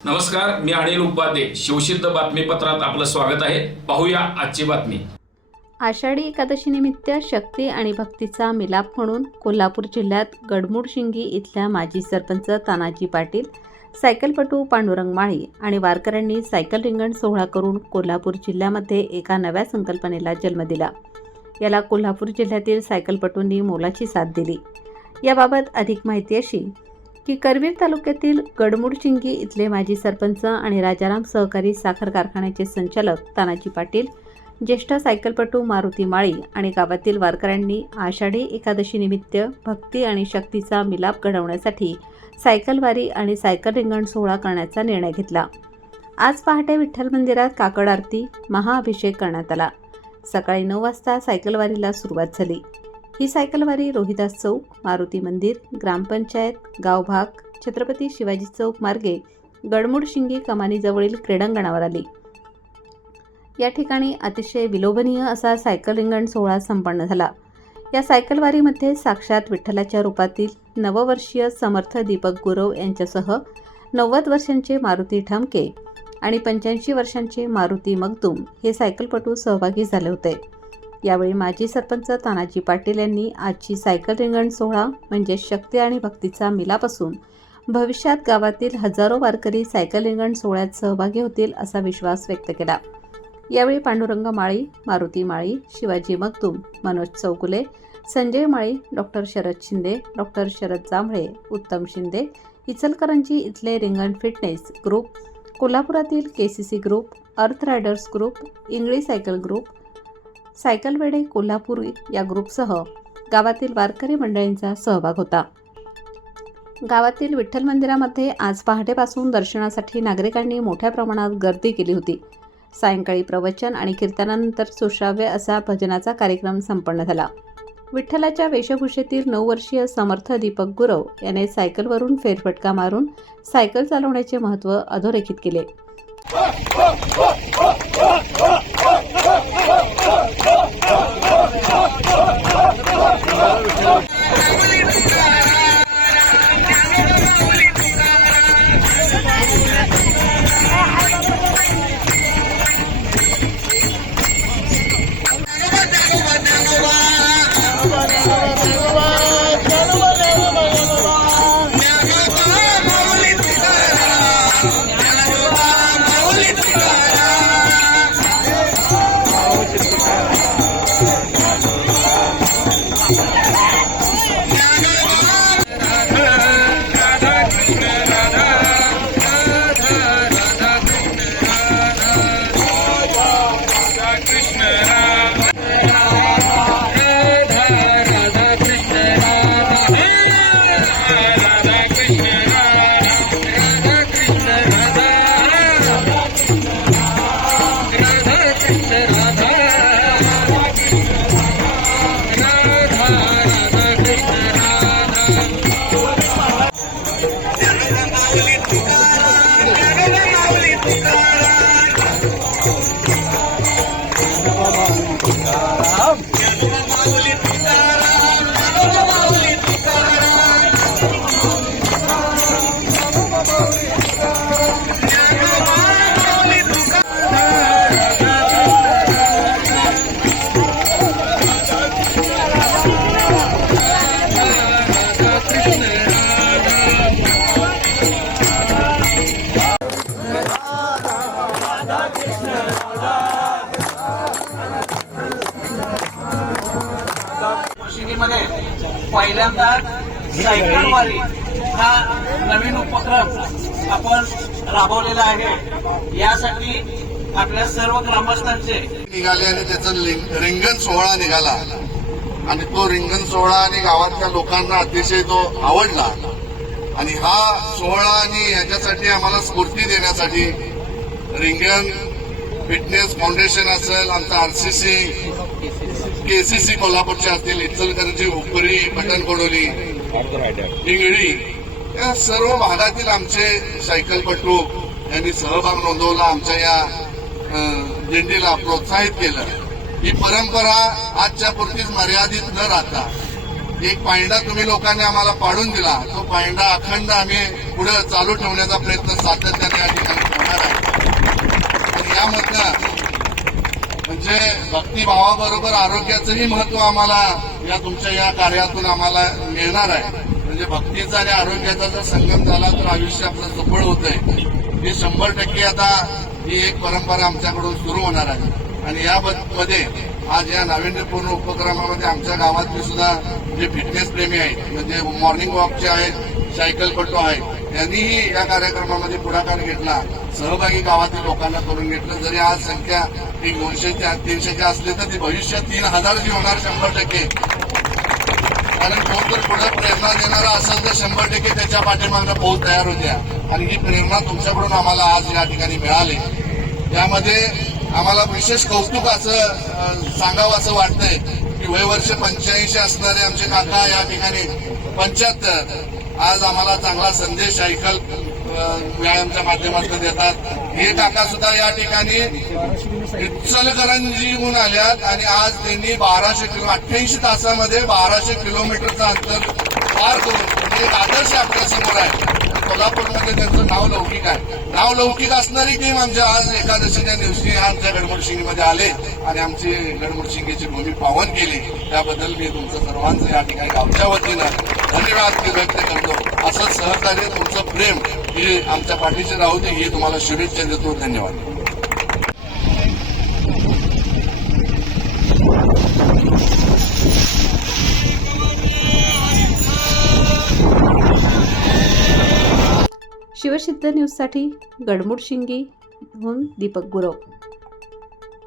नमस्कार मी अनिल उपाध्ये. शिवसिद्ध बातमीपत्रात आपलं स्वागत आहे. पाहूया आजची बातमी. आषाढी एकादशीनिमित्त शक्ती आणि भक्तीचा मिलाप म्हणून कोल्हापूर जिल्ह्यात गडमुडशिंगी इथल्या माजी सरपंच तानाजी पाटील सायकलपटू पांडुरंग माळी आणि वारकऱ्यांनी सायकल रिंगण सोहळा करून कोल्हापूर जिल्ह्यामध्ये एका नव्या संकल्पनेला जन्म दिला. याला कोल्हापूर जिल्ह्यातील सायकलपटूंनी मोलाची साथ दिली. याबाबत अधिक माहिती अशी की करवीर तालुक्यातील गडमुडचिंगी इथले माजी सरपंच आणि राजाराम सहकारी साखर कारखान्याचे संचालक तानाजी पाटील ज्येष्ठ सायकलपटू मारुती माळी आणि गावातील वारकऱ्यांनी आषाढी एकादशीनिमित्त भक्ती आणि शक्तीचा मिलाप घडवण्यासाठी सायकलवारी आणि सायकल रिंगण सोहळा करण्याचा निर्णय घेतला. आज पहाटे विठ्ठल मंदिरात काकड आरती महाअभिषेक करण्यात आला. सकाळी नऊ वाजता सायकलवारीला सुरुवात झाली. ही सायकलवारी रोहिदास चौक मारुती मंदिर ग्रामपंचायत गावभाग छत्रपती शिवाजी चौक मार्गे गडमुडशिंगी कमानीजवळील क्रीडांगणावर आली. या ठिकाणी अतिशय विलोभनीय असा सायकल रिंगण सोहळा संपन्न झाला. या सायकलवारीमध्ये साक्षात विठ्ठलाच्या रूपातील नववर्षीय समर्थ दीपक गुरव यांच्यासह नव्वद वर्षांचे मारुती ठमके आणि पंच्याऐंशी वर्षांचे मारुती मगदूम हे सायकलपटू सहभागी झाले होते. यावेळी माजी सरपंच तानाजी पाटील यांनी आजची सायकल रिंगण सोहळा म्हणजे शक्ती आणि भक्तीचा मिलाप असून भविष्यात गावातील हजारो वारकरी सायकल रिंगण सोहळ्यात सहभागी होतील असा विश्वास व्यक्त केला. यावेळी पांडुरंग माळी मारुती माळी शिवाजी मगदूम मनोज चौगुले संजय माळी डॉक्टर शरद शिंदे डॉक्टर शरद जांभळे उत्तम शिंदे इचलकरंजी इथले रिंगण फिटनेस ग्रुप कोल्हापुरातील K C C group earth riders group Ingali cycle group सायकलवेडे Kolhapur या ग्रुपसह गावातील वारकरी मंडळींचा सहभाग होता. गावातील विठ्ठल मंदिरामध्ये आज पहाटेपासून दर्शनासाठी नागरिकांनी मोठ्या प्रमाणात गर्दी केली होती. सायंकाळी प्रवचन आणि कीर्तनानंतर सुश्राव्य असा भजनाचा कार्यक्रम संपन्न झाला. विठ्ठलाच्या वेशभूषेतील नऊ वर्षीय समर्थ दीपक गुरव याने सायकलवरून फेरफटका मारून सायकल चालवण्याचे महत्त्व अधोरेखित केले. मध्ये पहिल्यांदा सायकलवारी हा नवीन उपक्रम आपण राबवलेला आहे. यासाठी आपल्या सर्व ग्रामस्थांचे निघाले आणि त्याचा रिंगण सोहळा निघाला. आणि तो रिंगण सोहळा आणि गावातल्या लोकांना अतिशय तो आवडला. आणि हा सोहळा आणि ह्याच्यासाठी आम्हाला स्फूर्ती देण्यासाठी रिंगण फिटनेस फाउंडेशन असेल आमचा आरसीसी केसीसी कोल्हापूरचे असतील इचलकरंजी उपरी पटणकोडोली इंगळी या सर्व भागातील आमचे सायकलपटू यांनी सहभाग नोंदवला आमच्या या दिंडीला प्रोत्साहित केलं. ही परंपरा आजच्या पुरतीच मर्यादित न राहता एक पायंडा तुम्ही लोकांनी आम्हाला पाडून दिला. तो पायंडा अखंड आम्ही पुढे चालू ठेवण्याचा प्रयत्न सातत्याने या ठिकाणी होणार आहे. यामधनं म्हणजे भक्तिभावाबरोबर आरोग्याचंही महत्त्व आम्हाला या तुमच्या या कार्यातून आम्हाला मिळणार आहे. म्हणजे भक्तीचा आणि आरोग्याचा जर संगम झाला तर आयुष्य आपलं सफळ होत आहे हे शंभर टक्के आता ही एक परंपरा आमच्याकडून सुरू होणार आहे. आणि यामध्ये आज या नाविन्यपूर्ण उपक्रमामध्ये आमच्या गावातले सुद्धा जे फिटनेस प्रेमी आहेत म्हणजे मॉर्निंग वॉकचे आहेत सायकलपटू आहेत त्यांनीही या कार्यक्रमामध्ये पुढाकार घेतला. सहभागी गावातील लोकांना करून घेतलं. जरी आज संख्या एक दोनशेच्या तीनशेच्या असली तर ती भविष्यात तीन हजारची होणार शंभर टक्के. कारण कोण जर पुढे प्रेरणा देणारा असेल तर शंभर टक्के त्याच्या पाठीमागं पोहोच तयार होत्या आणि ही प्रेरणा तुमच्याकडून आम्हाला आज या ठिकाणी मिळाली. त्यामध्ये आम्हाला विशेष कौतुक असं सांगावं असं वाटतंय की वयवर्ष पंच्याऐंशी असणारे आमचे काका या ठिकाणी पंच्याहत्तर. आज आम्हाला चांगला संदेश ऐकल व्यायामच्या माध्यमातून देतात. हे काका सुद्धा या ठिकाणी इचलकरंजीहून आल्यात आणि आज त्यांनी बाराशे किलो अठ्ठ्याऐंशी तासामध्ये बाराशे किलोमीटरचं अंतर पार करून म्हणजे एक आदर्श आपल्यासमोर आहे. कोल्हापूरमध्ये त्यांचं नाव लौकिक आहे. नाव लौकिक असणारी टीम म्हणजे आमच्या आज एकादशीच्या दिवशी आमच्या गडमुडशिंगीमध्ये आले आणि आमची गडमुडशिंगीची भूमी पावन केली. त्याबद्दल मी तुमचं सर्वांचं या ठिकाणी गावच्या वतीनं धन्यवाद मी व्यक्त करतो. असं सहकार्य तुमचं प्रेम हे आमच्या पाठीशी राहू दे. ही तुम्हाला शुभेच्छा देतो. धन्यवाद. शिवसिद्ध न्यूजसाठी गडमुडशिंगीहून दीपक गुरव.